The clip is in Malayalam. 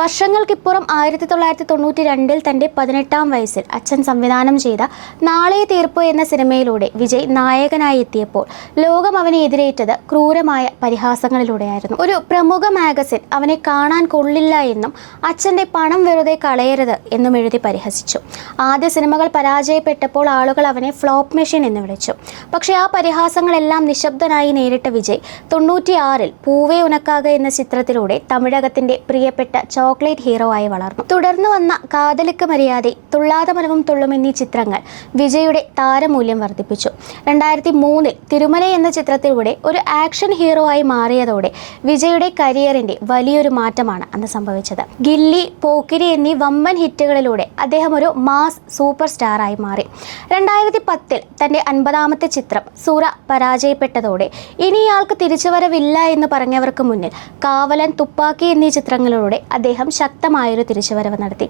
വർഷങ്ങൾക്കിപ്പുറം 1992 തന്റെ 18-ാം വയസ്സിൽ അച്ഛൻ സംവിധാനം ചെയ്ത നാളെ തീർപ്പ് എന്ന സിനിമയിലൂടെ വിജയ് നായകനായി എത്തിയപ്പോൾ ലോകം അവനെ എതിരേറ്റത് ക്രൂരമായ പരിഹാസങ്ങളിലൂടെയായിരുന്നു. ഒരു പ്രമുഖ മാഗസിൻ അവനെ കാണാൻ കൊള്ളില്ല എന്നും അച്ഛന്റെ പണം വെറുതെ കളയരുത് എന്നും എഴുതി പരിഹസിച്ചു. ആദ്യ സിനിമകൾ പരാജയപ്പെട്ടപ്പോൾ ആളുകൾ അവനെ ഫ്ലോപ്പ് മെഷീൻ എന്ന് വിളിച്ചു. പക്ഷേ ആ പരിഹാസങ്ങളെല്ലാം നിശബ്ദനായി നേരിട്ട വിജയ് 96-ൽ പൂവേ ഉനക്കാക എന്ന ചിത്രത്തിലൂടെ തമിഴകത്തിന്റെ പ്രിയപ്പെട്ട ചോക്ലേറ്റ് ഹീറോ ആയി വളർന്നു. തുടർന്ന് വന്ന കാതലിക്ക് മര്യാദ, തുള്ളാതെ മനവും തുള്ളും എന്നീ ചിത്രങ്ങൾ വിജയുടെ താരമൂല്യം വർദ്ധിപ്പിച്ചു. 2003-ൽ തിരുമല എന്ന ചിത്രത്തിലൂടെ ഒരു ആക്ഷൻ ഹീറോ ആയി മാറിയതോടെ വിജയുടെ കരിയറിന്റെ വലിയൊരു മാറ്റമാണ് അന്ന് സംഭവിച്ചത്. ഗില്ലി, പോക്കിരി എന്നീ വമ്പൻ ഹിറ്റുകളിലൂടെ അദ്ദേഹം ഒരു മാസ് സൂപ്പർ സ്റ്റാർ ആയി മാറി. 2010-ൽ തന്റെ 50-ാമത്തെ ചിത്രം സുറ പരാജയപ്പെട്ടതോടെ ഇനി ഇയാൾക്ക് തിരിച്ചുവരവില്ല എന്ന് പറഞ്ഞവർക്ക് മുന്നിൽ കാവലൻ, തുപ്പാക്കി എന്നീ ചിത്രങ്ങളിലൂടെ അദ്ദേഹം ശക്തമായൊരു തിരിച്ചുവരവ് നടത്തി.